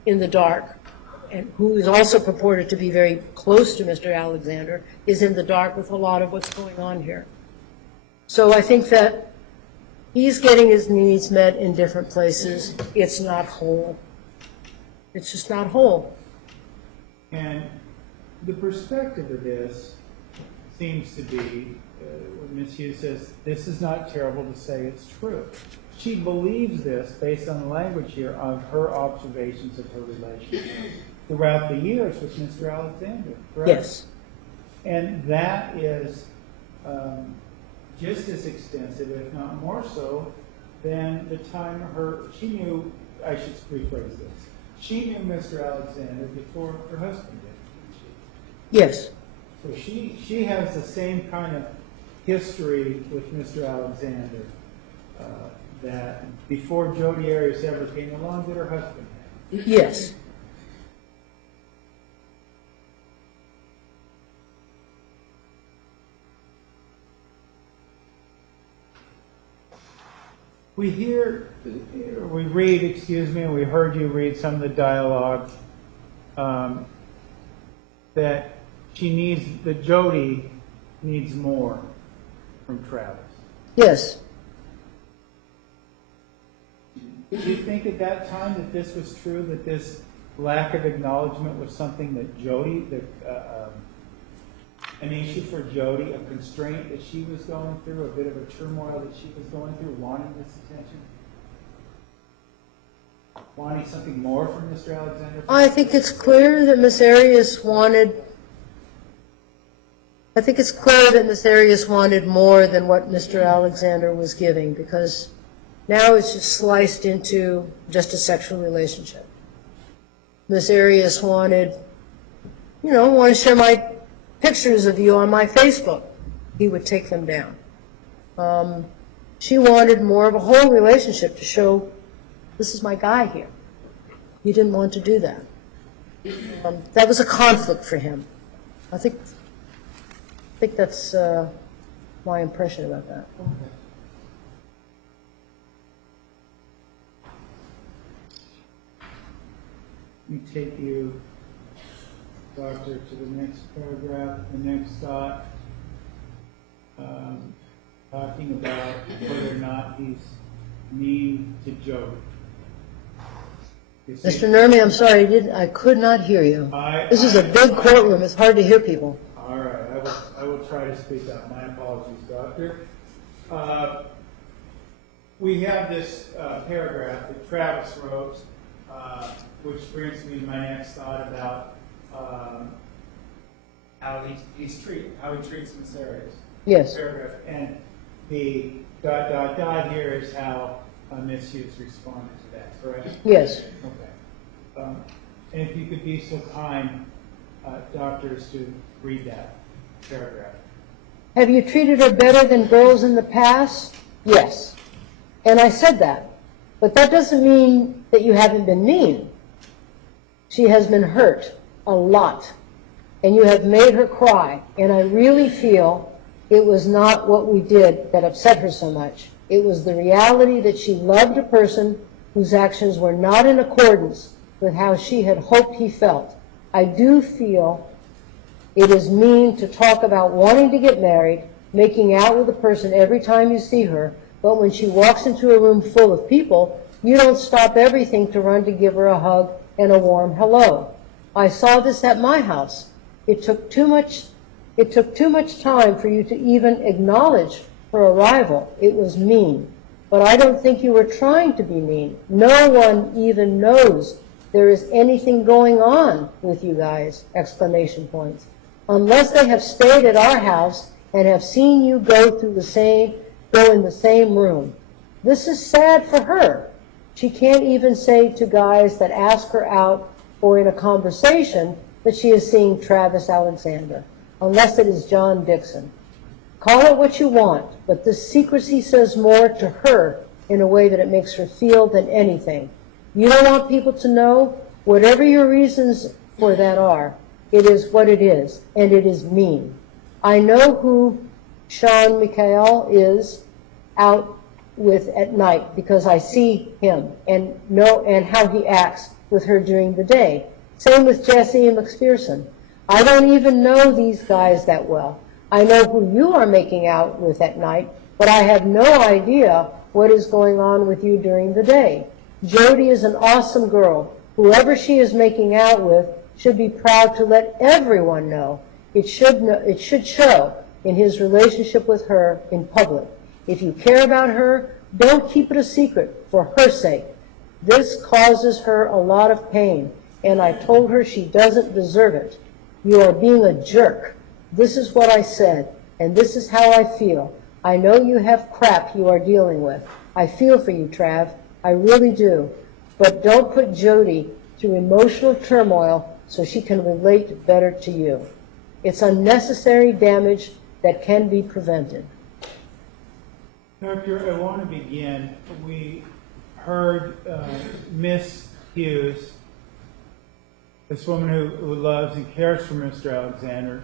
in the dark, and who is also purported to be very close to Mr. Alexander, is in the dark with a lot of what's going on here. So I think that he's getting his needs met in different places. It's not whole. It's just not whole. And the perspective of this seems to be, when Ms. Hughes says, this is not terrible to say it's true. She believes this based on the language here of her observations of her relationship throughout the years with Mr. Alexander, correct? Yes. And that is just as extensive, if not more so, than the time she knew, I should rephrase this, she knew Mr. Alexander before her husband did. Yes. So she has the same kind of history with Mr. Alexander that before Jodi Arias ever came along, that her husband had. Yes. We read, we heard you read some of the dialogue that Jodi needs more from Travis. Yes. Did you think at that time that this was true, that this lack of acknowledgement was something that Jodi, an issue for Jodi, a constraint that she was going through, a bit of a turmoil that she was going through, wanting this attention? Wanting something more from Mr. Alexander? I think it's clear that Miss Arias wanted more than what Mr. Alexander was giving, because now it's just sliced into just a sexual relationship. Miss Arias wanted to share my pictures of you on my Facebook. He would take them down. She wanted more of a whole relationship to show, this is my guy here. He didn't want to do that. That was a conflict for him. I think that's my impression about that. Okay. Let me take you, Doctor, to the next paragraph, the next thought, talking about whether or not he's mean to Jodi. Mr. Nermi, I'm sorry, I could not hear you. This is a big courtroom. It's hard to hear people. All right, I will try to speak up. My apologies, Doctor. We have this paragraph that Travis wrote, which brings me to my next thought about how he treats Miss Arias. Yes. Paragraph, and the ... here is how Miss Hughes responded to that, correct? Yes. Okay. And if you could be so kind, doctors, to read that paragraph. Have you treated her better than girls in the past? Yes. And I said that. But that doesn't mean that you haven't been mean. She has been hurt a lot. And you have made her cry. And I really feel it was not what we did that upset her so much. It was the reality that she loved a person whose actions were not in accordance with how she had hoped he felt. I do feel it is mean to talk about wanting to get married, making out with a person every time you see her, but when she walks into a room full of people, you don't stop everything to run to give her a hug and a warm hello. I saw this at my house. It took too much time for you to even acknowledge her arrival. It was mean. But I don't think you were trying to be mean. No one even knows there is anything going on with you guys, exclamation points. Unless they have stayed at our house and have seen you go in the same room. This is sad for her. She can't even say to guys that ask her out or in a conversation that she is seeing Travis Alexander, unless it is John Dixon. Call it what you want, but this secrecy says more to her in a way that it makes her feel than anything. You don't want people to know? Whatever your reasons for that are, it is what it is, and it is mean. I know who Sean Michael is out with at night because I see him and know and how he acts with her during the day. Same with Jesse and McPherson. I don't even know these guys that well. I know who you are making out with at night, but I have no idea what is going on with you during the day. Jodi is an awesome girl. Whoever she is making out with should be proud to let everyone know. It should show in his relationship with her in public. If you care about her, don't keep it a secret for her sake. This causes her a lot of pain, and I told her she doesn't deserve it. You are being a jerk. This is what I said, and this is how I feel. I know you have crap you are dealing with. I feel for you, Trav. I really do. But don't put Jodi through emotional turmoil so she can relate better to you. It's unnecessary damage that can be prevented. Doctor, I want to begin. We heard Miss Hughes, this woman who loves and cares for Mr. Alexander,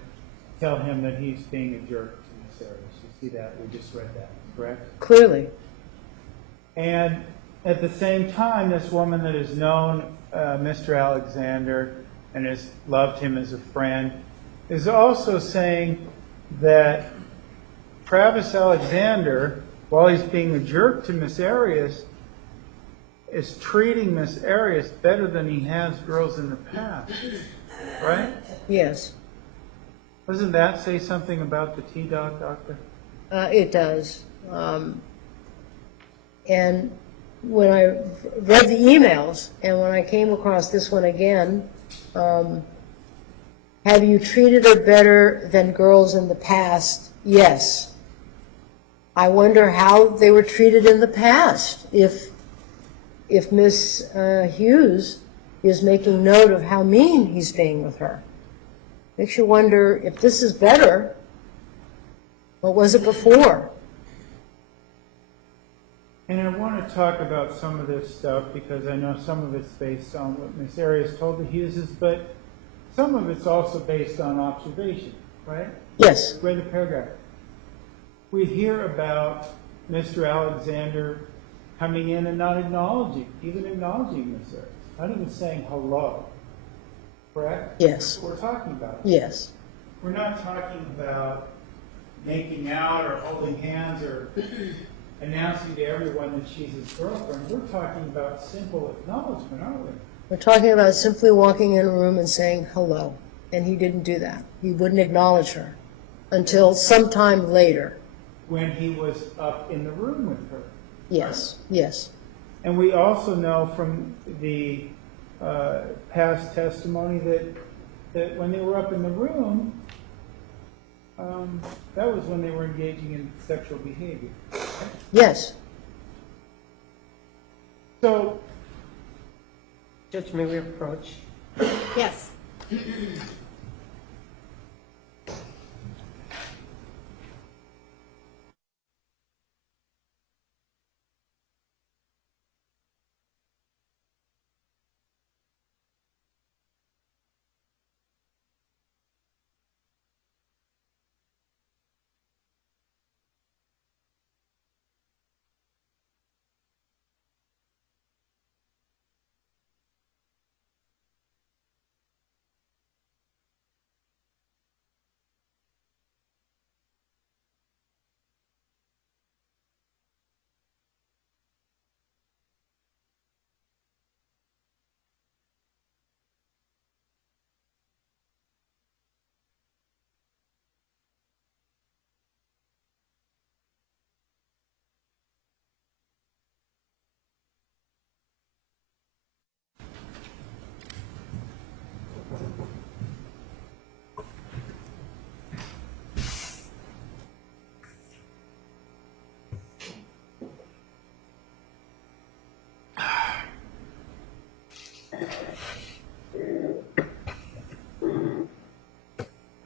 tell him that he's being a jerk to Miss Arias. You see that? We just read that, correct? Clearly. And at the same time, this woman that has known Mr. Alexander and has loved him as a friend is also saying that Travis Alexander, while he's being a jerk to Miss Arias, is treating Miss Arias better than he has girls in the past, right? Yes, Doesn't that say something about the T-Dog, Doctor? it does. And when I read the emails and when I came across this one again, have you treated her better than girls in the past? Yes. I wonder how they were treated in the past. If Miss Hughes is making note of how mean he's being with her. Makes you wonder if this is better, what was it before? And I want to talk about some of this stuff because I know some of it's based on what Miss Arias told the Hugheses, but some of it's also based on observation, right? Yes. Read the paragraph. We hear about Mr. Alexander coming in and not even acknowledging Miss Arias, not even saying hello, correct? Yes. That's what we're talking about. Yes. We're not talking about making out or holding hands or announcing to everyone that she's his girlfriend. We're talking about simple acknowledgement, aren't we? We're talking about simply walking in a room and saying hello, and he didn't do that. He wouldn't acknowledge her until sometime later. When he was up in the room with her. Yes, yes. And we also know from the past testimony that when they were up in the room, that was when they were engaging in sexual behavior. Yes. So, Judge, may we approach? Yes.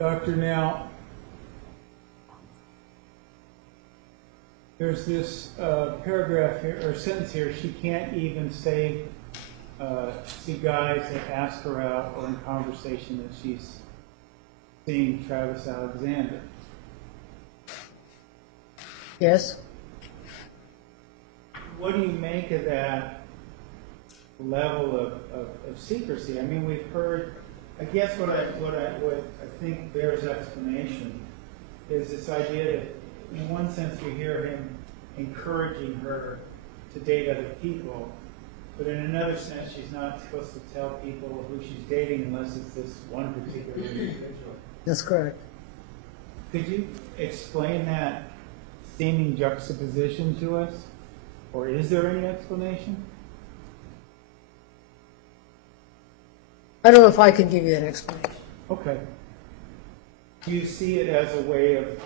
Doctor, now, there's this paragraph here, or sentence here, she can't even say, see guys that ask her out or in conversation that she's seeing Travis Alexander. Yes? What do you make of that level of secrecy? I mean, we've heard, I guess what I think bears explanation is this idea that in one sense we hear him encouraging her to date other people, but in another sense she's not supposed to tell people who she's dating unless it's this one particular individual. That's correct. Could you explain that seeming juxtaposition to us? Or is there any explanation? I don't know if I can give you that explanation. Okay. Do you see it as a way of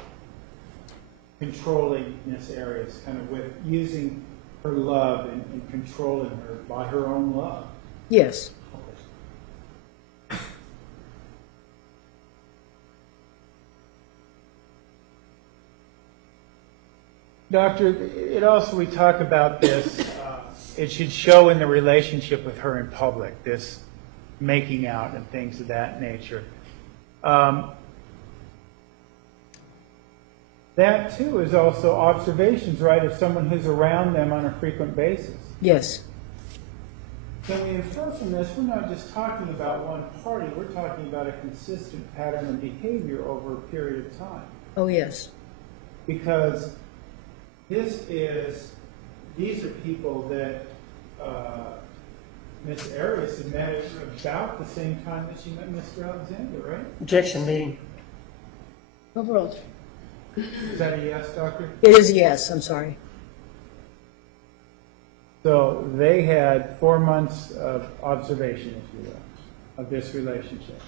controlling Miss Arias, kind of with using her love and controlling her by her own love? Yes. Okay. Doctor, it also, we talk about this, it should show in the relationship with her in public, this making out and things of that nature. That too is also observations, right, of someone who's around them on a frequent basis. Yes. Can we infer from this, we're not just talking about one party, we're talking about a consistent pattern of behavior over a period of time. Oh, yes. Because these are people that Miss Arias had met at about the same time that she met Mr. Alexander, right? Objection leading. Overall. Is that a yes, Doctor? It is a yes, I'm sorry. So they had 4 months of observation, if you will, of this relationship.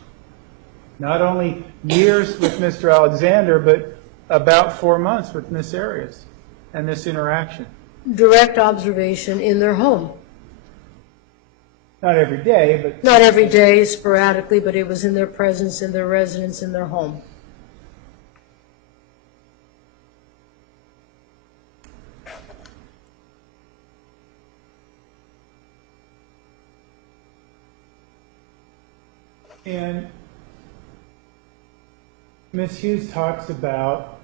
Not only years with Mr. Alexander, but about 4 months with Miss Arias and this interaction. Direct observation in their home. Not every day, but... Not every day, sporadically, but it was in their presence, in their residence, in their home. And Ms. Hughes talks about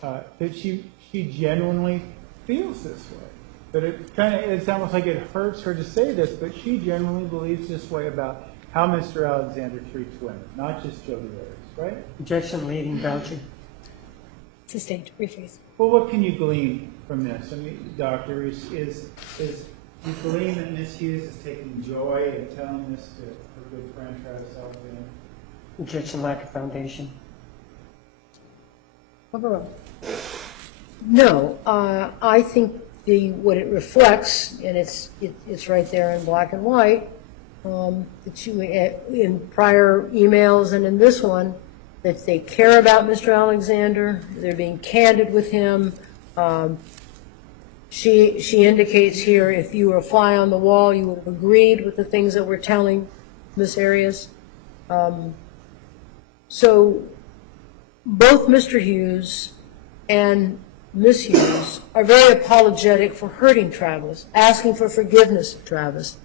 that she genuinely feels this way. That it's almost like it hurts her to say this, but she genuinely believes this way about how Mr. Alexander treats women, not just Jodi Arias, right? Objection leading. Vouching. Sustained. Rephrase. Well, what can you glean from this? I mean, Doctor, is you glean that Ms. Hughes is taking joy in telling this to her good friend Travis Alexander? Objection lack of foundation. Overall. No, I think what it reflects, and it's right there in black and white, that you, in prior emails and in this one, that they care about Mr. Alexander, they're being candid with him. She indicates here, if you were a fly on the wall, you would have agreed with the things that we're telling Miss Arias. So both Mr. Hughes and Miss Hughes are very apologetic for hurting Travis, asking for forgiveness of Travis.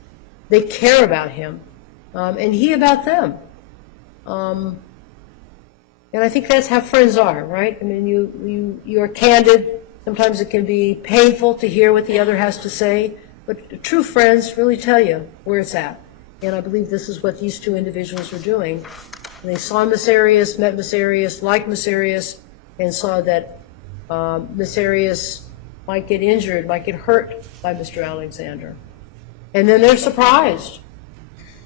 They care about him, and he about them. And I think that's how friends are, right? I mean, you are candid. Sometimes it can be painful to hear what the other has to say, but true friends really tell you where it's at. And I believe this is what these two individuals were doing. And they saw Miss Arias, met Miss Arias, liked Miss Arias, and saw that Miss Arias might get injured, might get hurt by Mr. Alexander. And then they're surprised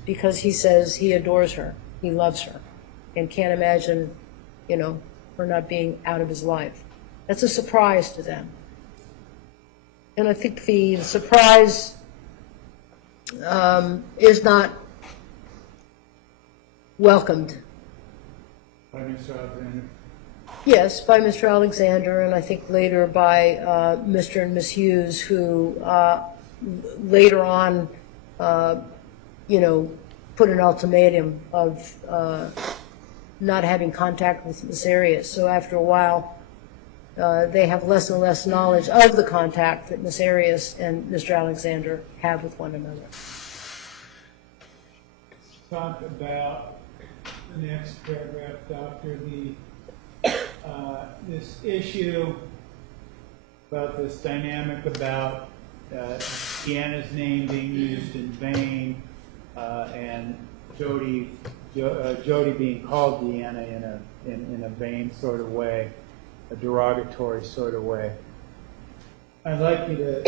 because he says he adores her, he loves her, and can't imagine, her not being out of his life. That's a surprise to them. And I think the surprise is not welcomed. By Mr. Alexander? Yes, by Mr. Alexander, and I think later by Mr. and Miss Hughes, who later on, put an ultimatum of not having contact with Miss Arias. So after a while, they have less and less knowledge of the contact that Miss Arias and Mr. Alexander have with one another. Talk about the next paragraph, Doctor, this issue about this dynamic about Deanna's name being used in vain, and Jodi being called Deanna in a vain sort of way, a derogatory sort of way. I'd like you to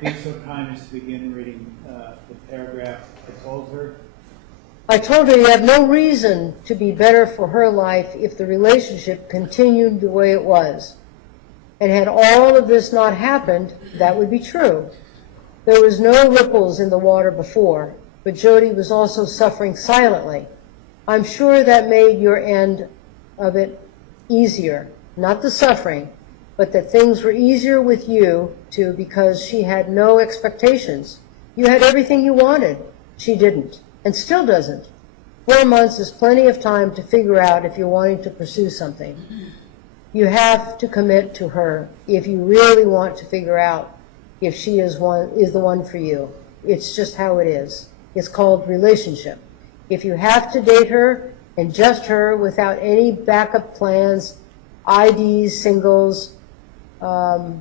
be so kind as to begin reading the paragraph I told her. I told her you have no reason to be better for her life if the relationship continued the way it was. And had all of this not happened, that would be true. There was no ripples in the water before, but Jodi was also suffering silently. I'm sure that made your end of it easier, not the suffering, but that things were easier with you too because she had no expectations. You had everything you wanted. She didn't, and still doesn't. 4 months is plenty of time to figure out if you're wanting to pursue something. You have to commit to her if you really want to figure out if she is the one for you. It's just how it is. It's called relationship. If you have to date her and just her without any backup plans, LDS singles and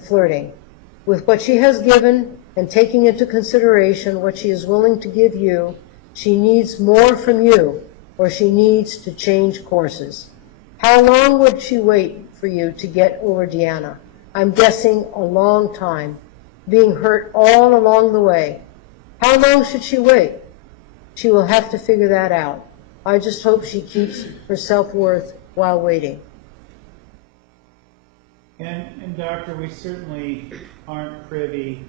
flirting, with what she has given and taking into consideration what she is willing to give you, she needs more from you, or she needs to change courses. How long would she wait for you to get over Deanna? I'm guessing a long time, being hurt all along the way. How long should she wait? She will have to figure that out. I just hope she keeps her self-worth while waiting. And Doctor, we certainly aren't privy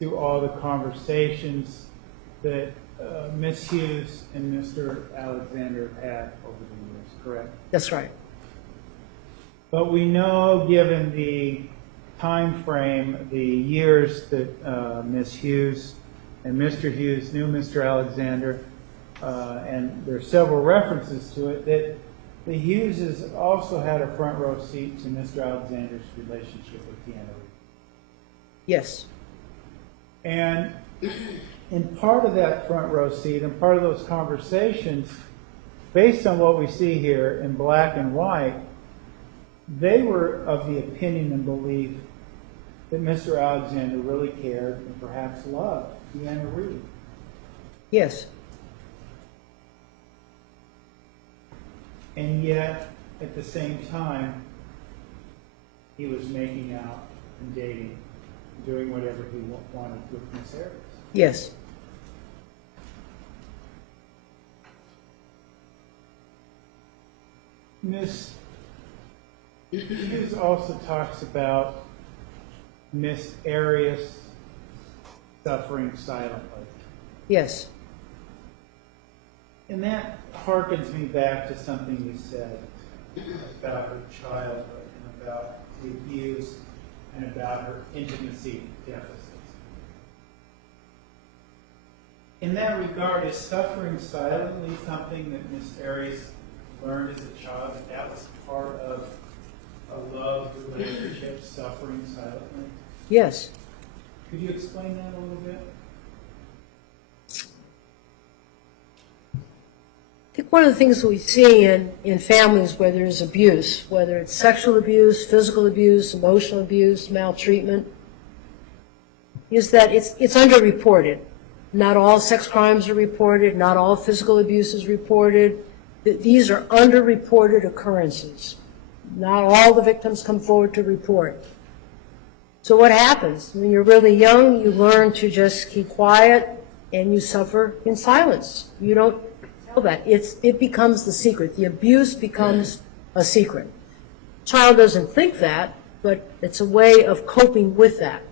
to all the conversations that Miss Hughes and Mr. Alexander have had over the years, correct? That's right. But we know, given the time frame, the years that Miss Hughes and Mr. Hughes knew Mr. Alexander, and there are several references to it, that the Hugheses also had a front row seat to Mr. Alexander's relationship with Deanna Reed. Yes. And in part of that front row seat and part of those conversations, based on what we see here in black and white, they were of the opinion and belief that Mr. Alexander really cared and perhaps loved Deanna Reed. Yes. And yet, at the same time, he was making out and dating, doing whatever he wanted with Miss Arias. Yes. Miss Hughes also talks about Miss Arias suffering silently. Yes. And that harkens me back to something you said about her childhood and about the abuse and about her intimacy deficits. In that regard, is suffering silently something that Miss Arias learned as a child, that was part of a love relationship, suffering silently? Yes. Could you explain that a little bit? I think one of the things we see in families where there's abuse, whether it's sexual abuse, physical abuse, emotional abuse, maltreatment, is that it's underreported. Not all sex crimes are reported, not all physical abuse is reported. These are underreported occurrences. Not all the victims come forward to report. So what happens? When you're really young, you learn to just keep quiet and you suffer in silence. You don't tell that. It becomes the secret. The abuse becomes a secret. Child doesn't think that, but it's a way of coping with that.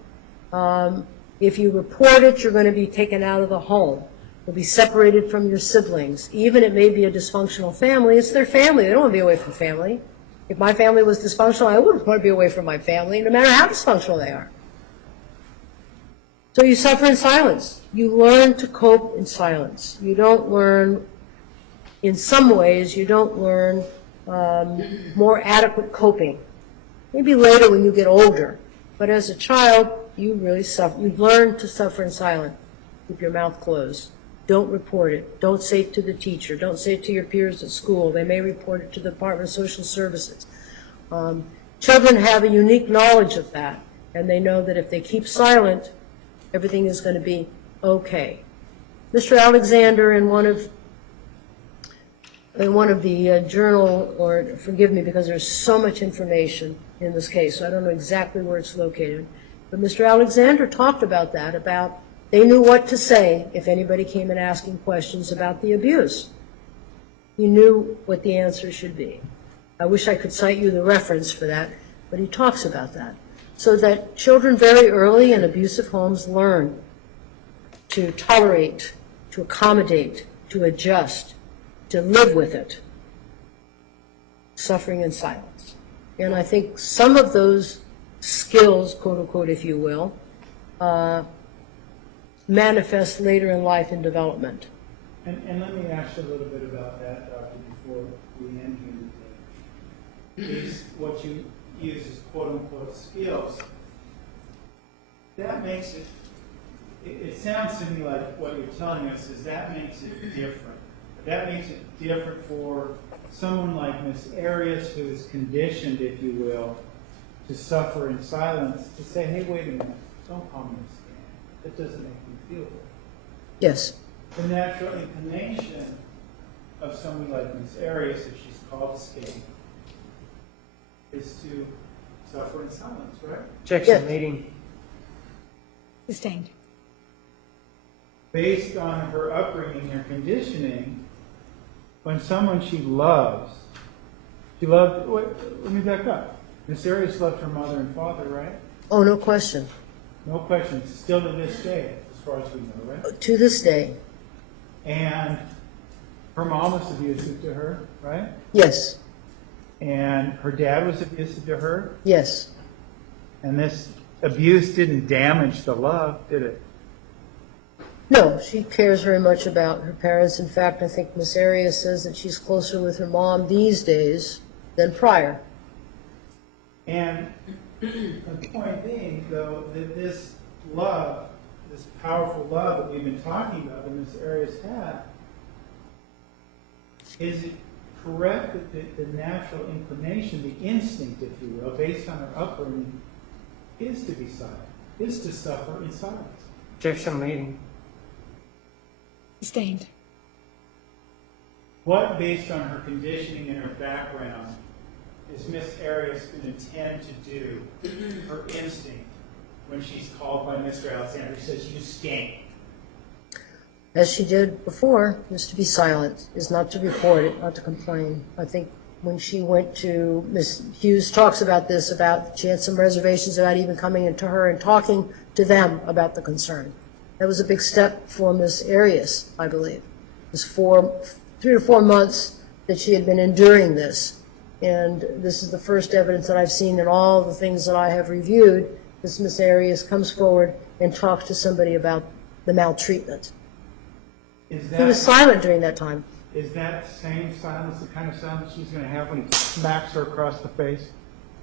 If you report it, you're going to be taken out of the home. You'll be separated from your siblings. Even it may be a dysfunctional family, it's their family. They don't want to be away from family. If my family was dysfunctional, I wouldn't want to be away from my family, no matter how dysfunctional they are. So you suffer in silence. You learn to cope in silence. You don't learn, in some ways, you don't learn more adequate coping. Maybe later when you get older. But as a child, you really suffer. You learn to suffer in silence. Keep your mouth closed. Don't report it. Don't say it to the teacher. Don't say it to your peers at school. They may report it to the Department of Social Services. Children have a unique knowledge of that, and they know that if they keep silent, everything is going to be okay. Mr. Alexander, in one of the journal, or forgive me because there's so much information in this case, so I don't know exactly where it's located, but Mr. Alexander talked about that, about they knew what to say if anybody came in asking questions about the abuse. He knew what the answer should be. I wish I could cite you the reference for that, but he talks about that. So that children very early in abusive homes learn to tolerate, to accommodate, to adjust, to live with it, suffering in silence. And I think some of those skills, quote unquote, if you will, manifest later in life in development. And let me ask you a little bit about that, Doctor, before we end here today. Is what you use as quote unquote skills. That makes it sounds to me like what you're telling us is that makes it different. That makes it different for someone like Miss Arias, who is conditioned, if you will, to suffer in silence, to say, hey, wait a minute, don't call me a scam. That doesn't make me feel good. Yes. The natural inclination of someone like Miss Arias, if she's called a scam, is to suffer in silence, right? Objection, leading. Sustained. Based on her upbringing and conditioning, when someone she loved, wait, let me back up. Miss Arias loved her mother and father, right? Oh, no question. No question. Still to this day, as far as we know, right? To this day, And her mom was abusive to her, right? yes, And her dad was abusive to her. yes. And this abuse didn't damage the love, did it? No, she cares very much about her parents. In fact, I think Miss Arias says that she's closer with her mom these days than prior. And the point being, though, that this love, this powerful love that we've been talking about that Miss Arias had, is it correct that the natural inclination, the instinct, if you will, based on her upbringing, is to be silent, is to suffer in silence? Objection, leading. Sustained. What, based on her conditioning and her background, is Miss Arias going to tend to do, her instinct, when she's called by Mr. Alexander? She says, you stink. As she did before, is to be silent, is not to report it, not to complain. I think when she went to, Miss Hughes talks about this, about she had some reservations about even coming into her and talking to them about the concern. That was a big step for Miss Arias, I believe. It was 3 to 4 months that she had been enduring this. And this is the first evidence that I've seen in all the things that I have reviewed. This Miss Arias comes forward and talks to somebody about the maltreatment. He was silent during that time. Is that same silence the kind of silence she's going to have when he smacks her across the face?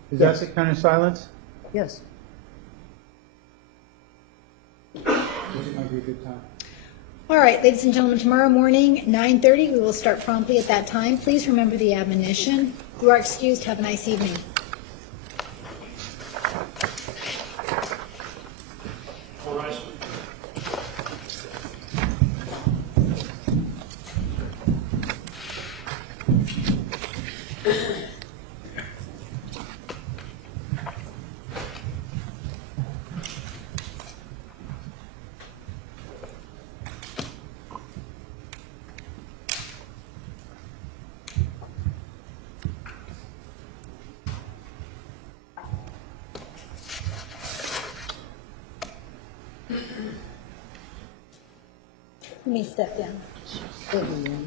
Is Yes. that the kind of silence? Yes. It might be a good time. All right, ladies and gentlemen, tomorrow morning, 9:30, we will start promptly at that time. Please remember the admonition. You are excused. Have a nice evening. All right. Let me step down. Certainly.